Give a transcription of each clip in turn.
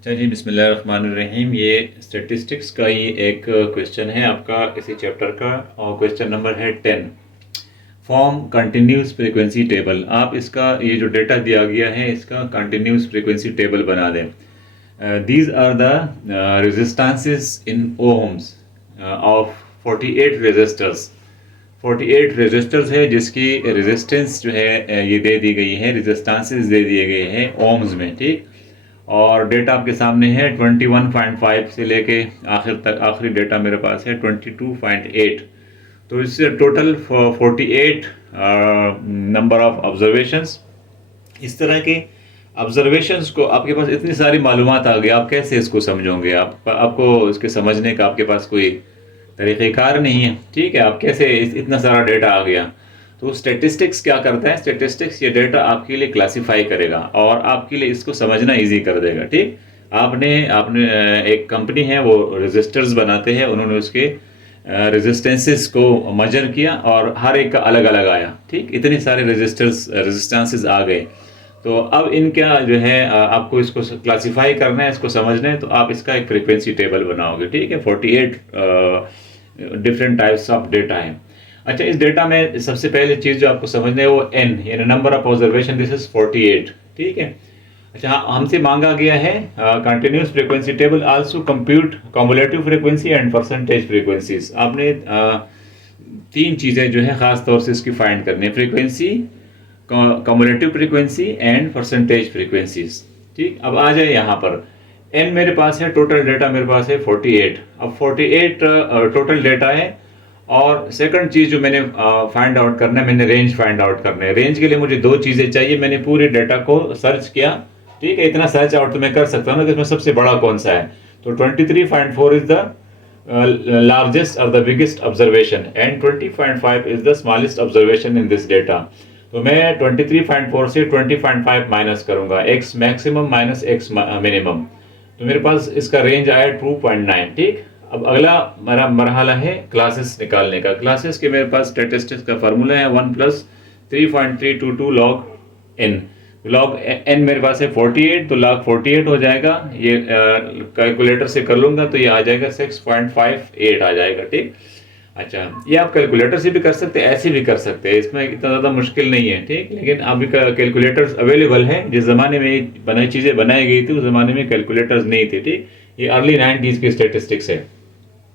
अच्छा जी, बिस्मिल्लाहिर्रहमानिर्रहीम। ये स्टैटिस्टिक्स का ही एक क्वेश्चन है आपका इसी चैप्टर का, और क्वेश्चन नंबर है 10। Form continuous frequency table. आप इसका ये जो डेटा दिया गया है इसका कंटिन्यूस फ्रीक्वेंसी टेबल बना दें। These are the resistances in ohms of 48 resistors. 48 resistors है जिसकी रेजिस्टेंस जो है ये दे दी गई है, रेजिस्टेंसेस दे दिए गए हैं ओम्स में, ठीक। और डेटा आपके सामने है 21.5 से लेके आखिर तक, आखिरी डेटा मेरे पास है 22.8। तो इससे टोटल 48 नंबर ऑफ ऑब्जर्वेशंस। इस तरह के ऑब्जर्वेशंस को आपके पास इतनी सारी मालूमात आ गई, आप कैसे इसको समझोगे? आपको इसके समझने का आपके पास कोई तरीक़ेकार नहीं है, ठीक है। आप कैसे इतना सारा डेटा आ गया? तो स्टैटिस्टिक्स क्या करता है? स्टैटिस्टिक्स ये डेटा आपके लिए क्लासिफाई करेगा और आपके लिए इसको समझना इजी कर देगा, ठीक। आपने आपने एक कंपनी है वो रजिस्टर्स बनाते हैं, उन्होंने उसके रेजिस्टेंसेस को मेजर किया और हर एक का अलग अलग आया, ठीक। इतने सारे रेजिस्टेंसेस आ गए। तो अब इनका जो है आपको इसको क्लासिफाई करना है, इसको समझना है, तो आप इसका एक फ्रीक्वेंसी टेबल बनाओगे, ठीक है। 48 डिफरेंट टाइप्स ऑफ डेटा है। अच्छा, इस डेटा में सबसे पहले चीज़ जो आपको समझना है वो एन, यानी number of observation, this is 48, ठीक है। अच्छा, हमसे मांगा गया है continuous frequency table also compute cumulative frequency and percentage frequencies. आपने तीन चीज़ें जो है ख़ास तौर से इसकी फाइंड करनी है, frequency, cumulative frequency and percentage frequencies, ठीक। अब आ जाए यहाँ पर, एन मेरे पास है, टोटल डेटा मेरे पास है 48। अब 48 टोटल डेटा है। और सेकंड चीज़ जो मैंने फाइंड आउट करना है, मैंने रेंज फाइंड आउट करना है। रेंज के लिए मुझे दो चीज़ें चाहिए। मैंने पूरे डेटा को सर्च किया, ठीक है। इतना सर्च आउट तो मैं कर सकता हूँ ना कि इसमें सबसे बड़ा कौन सा है। तो 23.4 इज द लार्जेस्ट और the biggest observation and 20.5 is the smallest observation in this data. तो मैं 23.4 से 20.5 माइनस करूंगा, x maximum minus x minimum. तो मेरे पास इसका रेंज आया 2.9, ठीक। अब अगला मेरा मरहला है क्लासेस निकालने का। क्लासेस के मेरे पास स्टैटिस्टिक्स का फार्मूला है 1 + 3.322 log n। लॉग एन मेरे पास है 48, तो log 48 हो जाएगा। ये कैलकुलेटर से कर लूंगा तो ये आ जाएगा 6.58 आ जाएगा, ठीक। अच्छा, ये आप कैलकुलेटर से भी कर सकते हैं, ऐसे भी कर सकते हैं, इसमें इतना ज़्यादा मुश्किल नहीं है, ठीक। लेकिन अभी कैलकुलेटर्स अवेलेबल है। जिस ज़माने में चीज़ें बनाई गई थी उस ज़माने में कैलकुलेटर्स नहीं थे, ठीक। ये अर्ली 90s की स्टेटिस्टिक्स है।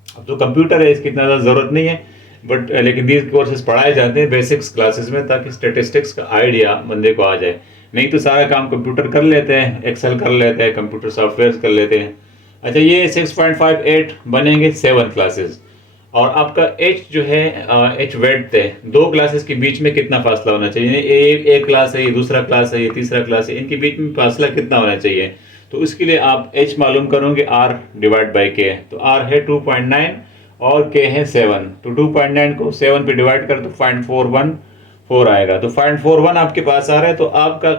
अब तो कंप्यूटर है, इसकी इतना ज़्यादा ज़रूरत नहीं है, बट लेकिन दीज कोर्सेज पढ़ाए जाते हैं बेसिक्स क्लासेस में, ताकि स्टेटिस्टिक्स का आइडिया बंदे को आ जाए। नहीं तो सारा काम कंप्यूटर कर लेते हैं, एक्सेल कर लेते हैं, कंप्यूटर सॉफ्टवेयर कर लेते हैं। अच्छा, ये 6.58 बनेंगे 7 क्लासेस। और आपका एच जो है, एच वेट है, दो क्लासेस के बीच में कितना फासला होना चाहिए? एक क्लास है, ये दूसरा क्लास है, ये तीसरा क्लास है, इनके बीच में फासला कितना होना चाहिए? तो इसके लिए आप h मालूम करोगे, r डिवाइड बाई k। तो r है 2.9 और k है 7। तो 2.9 को 7 पे डिवाइड कर तो 0.414 आएगा। तो 0.41 आपके पास आ रहा है। तो आपका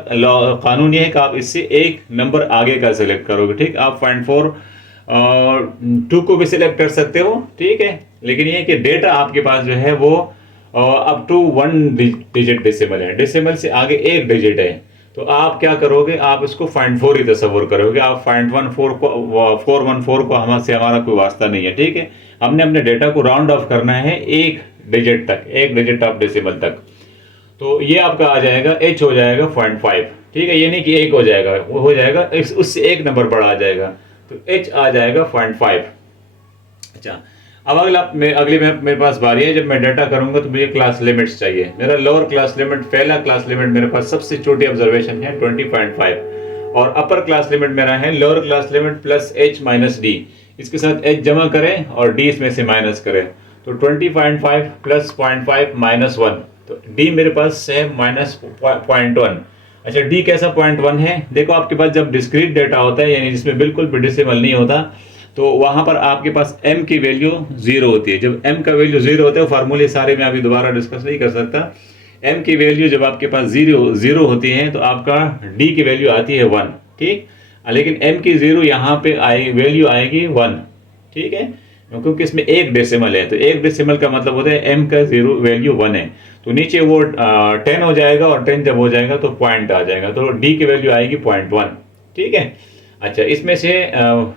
कानून ये है कि आप इससे एक नंबर आगे का सिलेक्ट करोगे, ठीक। आप 0.42 को भी सिलेक्ट कर सकते हो, ठीक है। लेकिन ये कि डेटा आपके पास जो है वो अप टू 1 डिजिट डेसिमल है, डेसिमल से आगे एक डिजिट है। तो आप क्या करोगे? आप इसको 0.4 ही तस्वुर करोगे। आप 0.14 को 414 को हमसे हमारा कोई वास्ता नहीं है, ठीक है। हमने अपने डेटा को राउंड ऑफ करना है एक डिजिट तक, एक डिजिट ऑफ डेसिमल तक। तो ये आपका आ जाएगा, एच हो जाएगा 0.5, ठीक है। ये नहीं कि एक हो जाएगा, वो हो जाएगा उससे एक नंबर बड़ा आ जाएगा, तो एच आ जाएगा 0.5। अच्छा, अब अगली मेरे पास बारी है। जब मैं डाटा करूंगा तो मुझे क्लास लिमिट्स चाहिए। मेरा लोअर क्लास लिमिट, पहला क्लास लिमिट मेरे पास सबसे छोटी ऑब्जर्वेशन है 20.5, और अपर क्लास लिमिट मेरा है lower class limit plus h minus D. इसके साथ h जमा करें और d इसमें से माइनस करें। तो 20.5 प्लस 0.5 माइनस 1, तो d मेरे पास है माइनस 0.1। अच्छा, d कैसा 0.1 है? देखो, आपके पास जब डिस्क्रीट डेटा होता है, यानी जिसमें बिल्कुल भी डेसिमल नहीं होता, तो वहां पर आपके पास m की वैल्यू 0 होती है। जब m का वैल्यू 0 होता है, फार्मूले सारे मैं अभी दोबारा डिस्कस नहीं कर सकता। m की वैल्यू जब आपके पास 0 होती है तो आपका d की वैल्यू आती है 1, ठीक। लेकिन m की 0 यहाँ पे वैल्यू आएगी 1, ठीक है, क्योंकि इसमें एक डेसिमल है। तो एक डेसिमल का मतलब होता है m का 0 वैल्यू 1 है। तो नीचे वो 10 हो जाएगा, और 10 जब हो जाएगा तो पॉइंट आ जाएगा, तो d की वैल्यू आएगी 0.1, ठीक है। अच्छा, इसमें से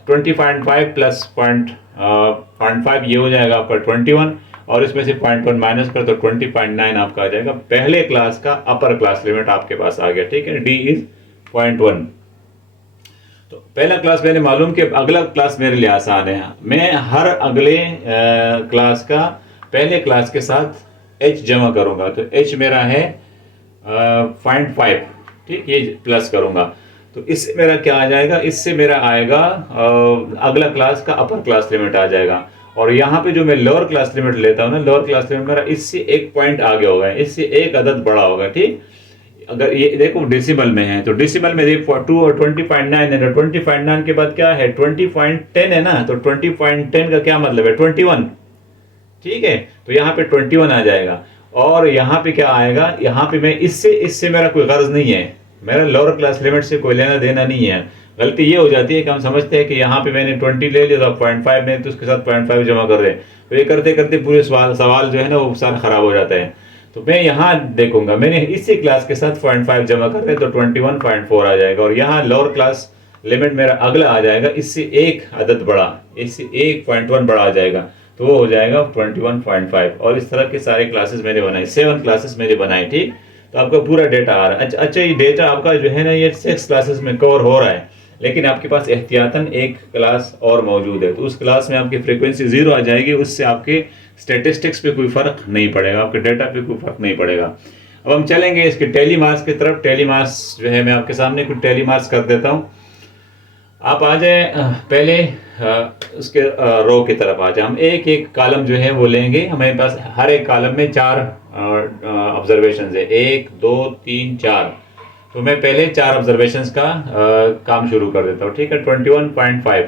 20.5 प्लस 0.5 ये हो जाएगा आपका 21, और इसमें से 0.1 माइनस कर तो 20.9 आपका आ जाएगा। पहले क्लास का अपर क्लास लिमिट आपके पास आ गया, ठीक है। D is 0.1। तो पहला क्लास मैंने मालूम कि अगला क्लास मेरे लिए आसान है। मैं हर अगले क्लास का पहले क्लास के साथ एच जमा करूंगा, तो एच मेरा है 0.5, ठीक, ये प्लस करूंगा। तो इससे मेरा क्या आ जाएगा, इससे मेरा आएगा अगला क्लास का अपर क्लास लिमिट आ जाएगा। और यहाँ पे जो मैं लोअर क्लास लिमिट लेता हूँ ना, लोअर क्लास लिमिट मेरा इससे एक पॉइंट आगे होगा, इससे एक अदद बड़ा होगा, ठीक। अगर ये देखो डेसिमल में है, तो डेसिमल में देखो 2 और 20.9 है, तो 20.9 के बाद क्या है, 20.10 है ना, तो 20.10 का क्या मतलब है, 21, ठीक है। तो यहाँ पे 21 आ जाएगा। और यहाँ पे क्या आएगा, यहाँ पे मैं इससे मेरा कोई गर्ज नहीं है, मेरा लोअर क्लास लिमिट से कोई लेना देना नहीं है। गलती ये हो जाती है कि हम समझते हैं कि यहाँ पे मैंने 20 ले लिया, तो 0.5 में तो उसके साथ 0.5 जमा कर रहे हैं, तो ये करते करते पूरे सवाल जो है ना वो सारा खराब हो जाता है। तो मैं यहाँ देखूंगा, मैंने इसी क्लास के साथ 0.5 जमा कर रहे हैं, तो 21.4 आ जाएगा। और यहाँ लोअर क्लास लिमिट मेरा अगला आ जाएगा, इससे एक अदद बड़ा, इससे 1.1 बड़ा आ जाएगा, तो वो हो जाएगा 21.5। और इस तरह के सारे क्लासेस मैंने बनाए, 7 क्लासेस मैंने बनाए, ठीक। तो आपका पूरा डेटा आ रहा है। अच्छा, ये डेटा आपका जो है ना ये 6 क्लासेस में कवर हो रहा है, लेकिन आपके पास एहतियातन एक क्लास और मौजूद है, तो उस क्लास में आपकी फ्रीक्वेंसी 0 आ जाएगी, उससे आपके स्टेटिस्टिक्स पे कोई फर्क नहीं पड़ेगा, आपके डेटा पे कोई फर्क नहीं पड़ेगा। अब हम चलेंगे इसके टेली मार्क्स की तरफ। टेली मार्क्स जो है मैं आपके सामने कुछ टेली मार्क्स कर देता हूँ। आप आ जाए पहले उसके रो की तरफ आ जाए। हम एक एक कॉलम जो है वो लेंगे, हमारे पास हर एक कॉलम में 4 ऑब्जर्वेशन है, 1 2 3 4। तो मैं पहले 4 ऑब्जर्वेशंस का काम शुरू कर देता हूँ, ठीक है। 21.5,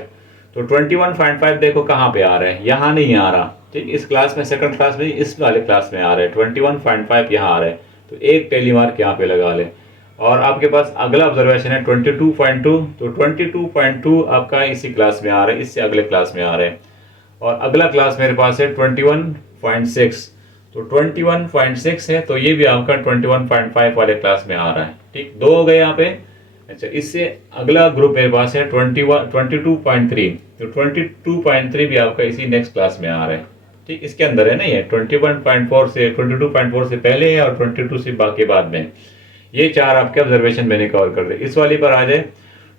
तो 21.5 देखो कहाँ पे आ रहा है, यहाँ नहीं आ रहा, ठीक। इस क्लास में, सेकंड क्लास में, इस वाले क्लास में आ रहा है 21.5 यहाँ आ रहा है, तो एक टेली मार्क यहाँ पे लगा ले। और आपके पास अगला ऑब्जर्वेशन है 22.2, तो 22.2 आपका इसी क्लास में आ रहा है, इससे अगले क्लास में आ रहा है। और अगला क्लास मेरे पास है 21.6, तो 21.6 है, तो ये भी आपका 21.5 वाले क्लास में आ रहा है, ठीक। 2 हो गए यहाँ पे। अच्छा, इससे अगला ग्रुप मेरे पास है 22.3, तो 22.3 भी आपका इसी नेक्स्ट क्लास में आ रहा है, ठीक। इसके अंदर है ना, ये 21.4 से 22.4 से पहले है और 22 से बाकी बाद में। ये 4 आपके ऑब्जर्वेशन मैंने कवर कर दिए। इस वाली पर आ जाए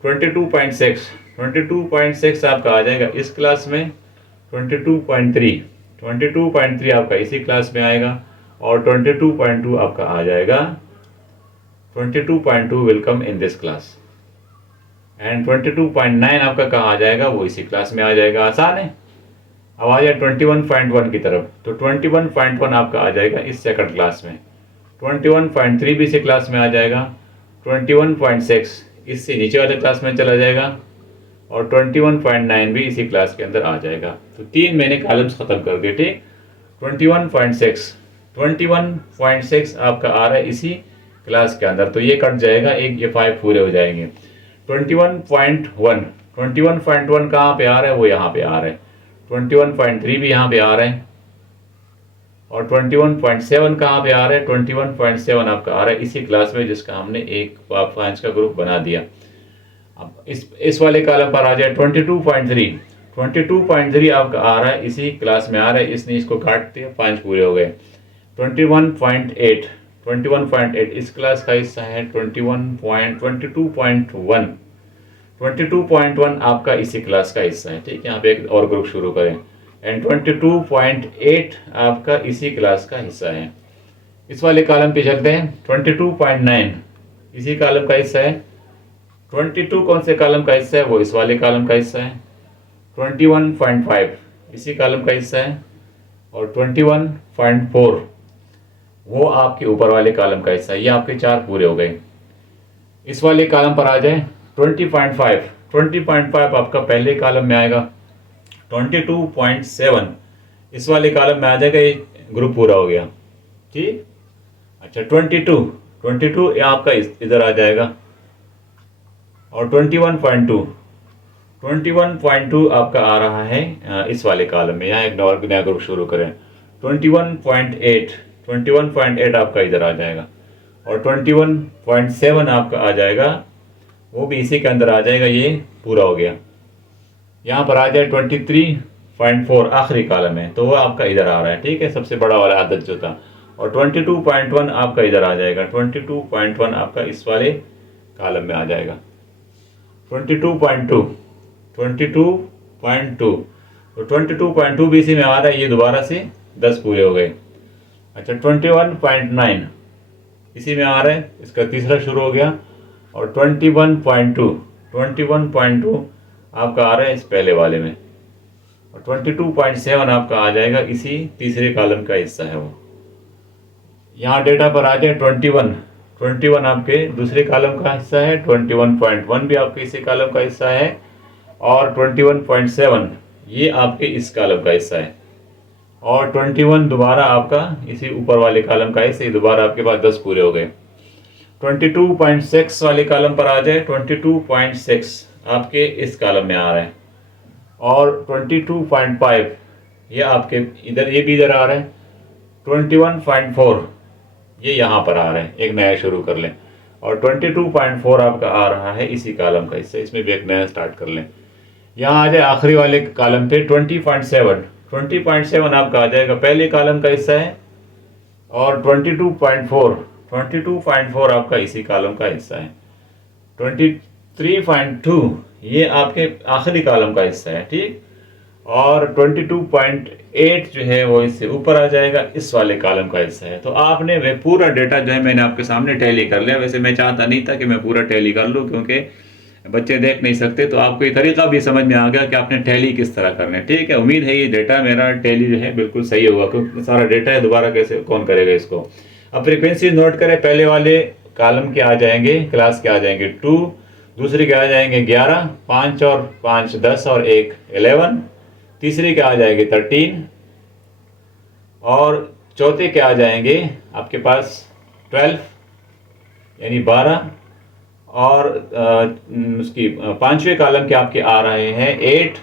22.6, 22.6 आपका आ जाएगा इस क्लास में। 22.3 आपका इसी क्लास में आएगा, और 22.2 आपका आ जाएगा, 22.2 will come in this class. And 22.9 आपका कहाँ आ जाएगा, वो इसी क्लास में आ जाएगा। आसान है। अब आ जाए 21.1 की तरफ, तो 21.1 आपका आ जाएगा इस सेकंड क्लास में। 21.3 भी इसी क्लास में आ जाएगा। 21.6 इससे नीचे वाले क्लास में चला जाएगा, और 21.9 भी इसी क्लास के अंदर आ जाएगा। तो 3 मैंने कॉलम्स खत्म कर दिए, ठीक। 21.6 आपका आ रहा है इसी क्लास के अंदर, तो ये कट जाएगा, एक ये 5 पूरे हो जाएंगे। 21.1 कहाँ पे आ रहा है, वो यहाँ पे आ रहा है। 21.3 भी यहाँ पे आ रहा है, और 21.7 कहाँ पे आ रहा है, 21.7 आपका आ रहा है इसी क्लास में, जिसका हमने एक 5 का ग्रुप बना दिया। अब इस वाले कॉलम पर आ जाए 22.3, 22.3 आपका आ रहा है इसी क्लास में आ रहा है, इसने इसको काट दिया, 5 पूरे हो गए। 21.8 इस क्लास का हिस्सा है। 22.1 आपका इसी क्लास का हिस्सा है, ठीक। यहाँ पे एक और ग्रुप शुरू करें। एंड 22.8 आपका इसी क्लास का हिस्सा है। इस वाले कॉलम पे चलते हैं। 22.9 इसी कॉलम का हिस्सा है। 22 कौन से कॉलम का हिस्सा है, वो इस वाले कॉलम का हिस्सा है। 21.5 इसी कॉलम का हिस्सा है, और 21.4 वो आपके ऊपर वाले कॉलम का हिस्सा है। ये आपके 4 पूरे हो गए। इस वाले कॉलम पर आ जाए 20.5 आपका पहले कॉलम में आएगा। 22.7 इस वाले कॉलम में आ जाएगा, ये ग्रुप पूरा हो गया, ठीक। अच्छा, 22 आपका इधर आ जाएगा, और 21.2 आपका आ रहा है इस वाले कॉलम में। यहाँ एक नया ग्रुप शुरू करें। 21.8 आपका इधर आ जाएगा, और 21.7 आपका आ जाएगा वो भी इसी के अंदर आ जाएगा। ये पूरा हो गया। यहाँ पर आ जाए 23.4 आखिरी कॉलम है, तो वो आपका इधर आ रहा है, ठीक है, सबसे बड़ा वाला आदत जो था। और 22.1 आपका इधर आ जाएगा, 22.1 आपका इस वाले कॉलम में आ जाएगा। 22.2 22.2 तो 22.2 भी इसी में आ रहा है, ये दोबारा से 10 पूरे हो गए। अच्छा 21.9 इसी में आ रहा है, इसका तीसरा शुरू हो गया। और 21.2 आपका आ रहा है इस पहले वाले में। और 22.7 आपका आ जाएगा इसी तीसरे कॉलम का हिस्सा है वो। यहाँ डेटा पर आ जाए 21 आपके दूसरे कॉलम का हिस्सा है, 21.1 भी आपके इसी कॉलम का हिस्सा है, और 21.7 ये आपके इस कॉलम का हिस्सा है, और 21 दोबारा आपका इसी ऊपर वाले कॉलम का हिस्सा, दोबारा आपके पास 10 पूरे हो गए। 22.6 वाले कॉलम पर आ जाए, 22.6 आपके इस कॉलम में आ रहा है, और 22.5 ये आपके इधर, ये भी इधर आ रहा है। 21.4 ये यहाँ पर आ रहा है, एक नया शुरू कर लें। और 22.4 आपका आ रहा है इसी कॉलम का हिस्सा, इसमें भी एक नया स्टार्ट कर लें। यहाँ आ जाए आखिरी वाले कॉलम पे 20.7 आपका आ जाएगा पहले कॉलम का हिस्सा है, और 22.4 आपका इसी कॉलम का हिस्सा है। 23.2 ये आपके आखिरी कॉलम का हिस्सा है, ठीक। और 22.8 जो है वो इससे ऊपर आ जाएगा, इस वाले कॉलम का हिस्सा है। तो आपने वे पूरा डेटा जो है मैंने आपके सामने टैली कर लिया। वैसे मैं चाहता नहीं था कि मैं पूरा टैली कर लूँ, क्योंकि बच्चे देख नहीं सकते, तो आपको ये तरीका भी समझ में आ गया कि आपने टैली किस तरह करना है, ठीक है। उम्मीद है ये डेटा मेरा टैली जो है बिल्कुल सही होगा, क्योंकि सारा डेटा है, दोबारा कैसे कौन करेगा इसको। अब फ्रिक्वेंसी नोट करें, पहले वाले कॉलम के आ जाएंगे, क्लास के आ जाएंगे 2, दूसरे के आ जाएंगे 11, 5 और 5 10 और 1 11, तीसरे के आ जाएंगे 13, और चौथे के आ जाएंगे आपके पास 12 यानी 12, और उसकी पांचवें कॉलम के आपके आ रहे हैं 8,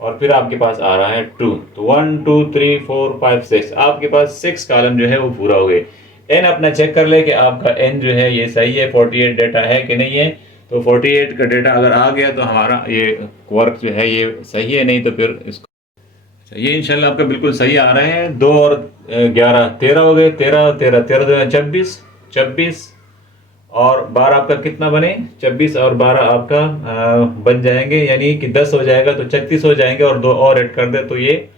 और फिर आपके पास आ रहा है 2। तो 1 2 3 4 5 6 आपके पास 6 कॉलम जो है वो पूरा हो गए। एन अपना चेक कर ले कि आपका एन जो है ये सही है, 48 डेटा है कि नहीं है। तो 48 का डेटा अगर आ गया तो हमारा ये वर्क जो है ये सही है, नहीं तो फिर इसको ये इंशाल्लाह आपका बिल्कुल सही आ रहे हैं। 2 और 11 13 हो गए, 13 24 26 और 12 आपका कितना बने, 26 और 12 आपका बन जाएंगे, यानी कि 10 हो जाएगा तो 36 हो जाएंगे, और 2 और ऐड कर दे तो ये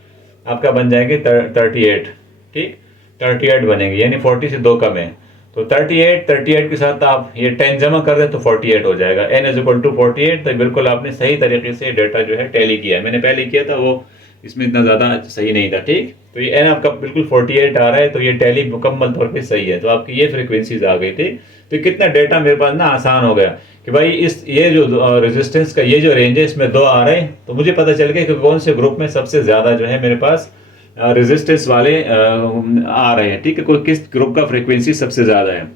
आपका बन जाएंगे 38, ठीक 38 बनेंगे, यानी 40 से 2 कम है। तो 38 के साथ आप ये 10 जमा कर दें तो 48 हो जाएगा। n is equal to 48। तो बिल्कुल आपने सही तरीके से डेटा जो है टैली किया है। मैंने पहले किया था, वो इसमें इतना ज़्यादा सही नहीं था, ठीक। तो ये n आपका बिल्कुल 48 आ रहा है, तो ये टैली मुकम्मल तौर पे सही है। तो आपकी ये फ्रिक्वेंसीज आ गई थी। तो कितना डेटा मेरे पास ना आसान हो गया कि भाई ये जो रेजिस्टेंस का ये जो रेंज है इसमें 2 आ रहे हैं, तो मुझे पता चल गया कि कौन से ग्रुप में सबसे ज़्यादा जो है मेरे पास रेजिस्टेंस वाले आ रहे हैं, ठीक है, कोई किस ग्रुप का फ्रिक्वेंसी सबसे ज़्यादा है।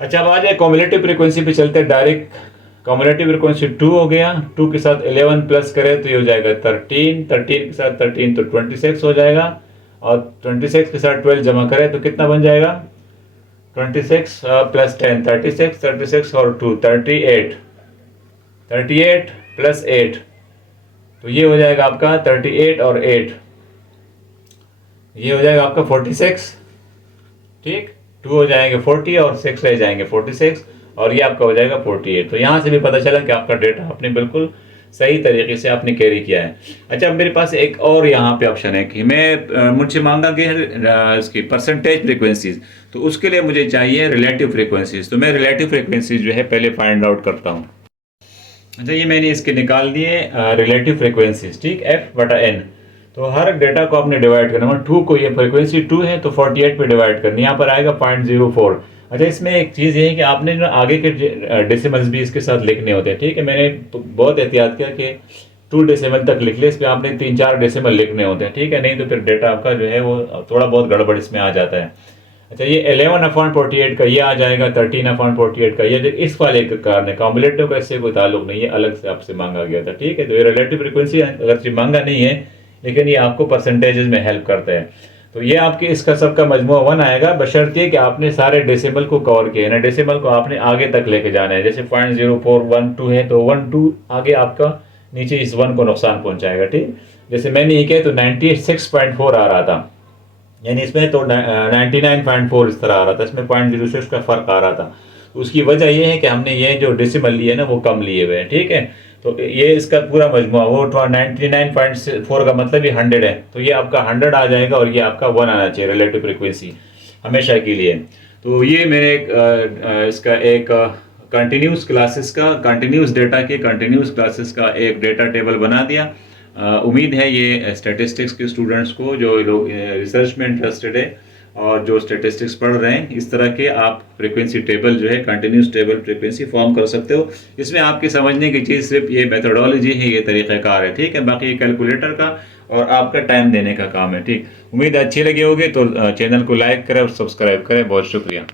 अच्छा अब आ जाए कम्युलेटिव फ्रिक्वेंसी पे चलते हैं डायरेक्ट। कम्युलेटिव फ्रिक्वेंसी 2 हो गया, 2 के साथ 11 प्लस करें तो ये हो जाएगा 13 के साथ 13 तो 26 हो जाएगा, और 26 के साथ 12 जमा करें तो कितना बन जाएगा, 26 प्लस 10 36 और 2 38 प्लस 8, तो ये हो जाएगा आपका 38 और 8, ये हो जाएगा आपका 46, ठीक। 2 हो जाएंगे 40 और 6 रह जाएंगे 46, और ये आपका हो जाएगा 48। तो यहाँ से भी पता चला कि आपका डेटा आपने बिल्कुल सही तरीके से आपने कैरी किया है। अच्छा अब मेरे पास एक और यहाँ पे ऑप्शन है कि मैं मुझसे मांगा गया है इसकी परसेंटेज फ्रिक्वेंसीज, तो उसके लिए मुझे चाहिए रिलेटिव फ्रिक्वेंसीज। तो मैं रिलेटिव फ्रिक्वेंसीज जो है पहले फाइंड आउट करता हूँ। अच्छा ये मैंने इसके निकाल दिए रिलेटिव फ्रिक्वेंसीज, ठीक, f/n। तो हर डेटा को आपने डिवाइड करना, 2 को, ये फ्रिक्वेंसी 2 है तो 48 पे डिवाइड करनी, यहाँ पर आएगा 0.04। अच्छा इसमें एक चीज़ ये है कि आपने जो आगे के डेसिमल्स भी इसके साथ लिखने होते हैं, ठीक है। मैंने बहुत एहतियात किया कि 2 डेसिमल तक लिख ले, इस पर आपने 3-4 डेसिमल लिखने होते हैं, ठीक है, नहीं तो फिर डेटा आपका जो है वो थोड़ा बहुत गड़बड़ इसमें आ जाता है। अच्छा ये 11/48 का ये आ जाएगा, 13/48 का ये, इस वाले के कारण कॉम्युलेटिव का इससे कोई ताल्लुक नहीं है, अलग से आपसे मांगा गया था, ठीक है। तो ये रिलेटिव फ्रिक्वेंसी अगर मांगा नहीं है, लेकिन ये आपको परसेंटेजेस में हेल्प करता है। तो ये आपके इसका सबका मजमूआ 1 आएगा, बशर्ते कि आपने सारे डेसिमल को कवर किए ना, डेसिमल को आपने आगे तक लेके जाना है। जैसे 0.0412 है तो 12 आगे आपका नीचे इस 1 को नुकसान पहुंचाएगा, ठीक। जैसे मैंने ये किया तो 96.4 आ रहा था, यानी इसमें तो 99.4 इस तरह आ रहा था, इसमें 0.06 का फ़र्क आ रहा था। तो उसकी वजह ये है कि हमने ये जो डेसिमल लिए ना वो कम लिए हुए हैं, ठीक है। तो ये इसका पूरा मजमुआ, वो 99.4 का मतलब ये 100 है, तो ये आपका 100 आ जाएगा और ये आपका 1 आना चाहिए रिलेटिव फ्रिक्वेंसी हमेशा के लिए। तो ये मैंने इसका एक कंटिन्यूस क्लासेस का, कंटिन्यूस डेटा के कंटिन्यूस क्लासेस का एक डेटा टेबल बना दिया। उम्मीद है ये स्टैटिस्टिक्स के स्टूडेंट्स को, जो लोग रिसर्च में इंटरेस्टेड है और जो स्टैटिस्टिक्स पढ़ रहे हैं, इस तरह के आप फ्रीक्वेंसी टेबल जो है कंटिन्यूस टेबल फ्रीक्वेंसी फॉर्म कर सकते हो। इसमें आपके समझने की चीज़ सिर्फ ये मेथोडोलॉजी है, ये तरीक़ाकार है, ठीक है। बाकी ये कैलकुलेटर का और आपका टाइम देने का काम है, ठीक। उम्मीद अच्छी लगी होगी तो चैनल को लाइक करें और सब्सक्राइब करें। बहुत शुक्रिया।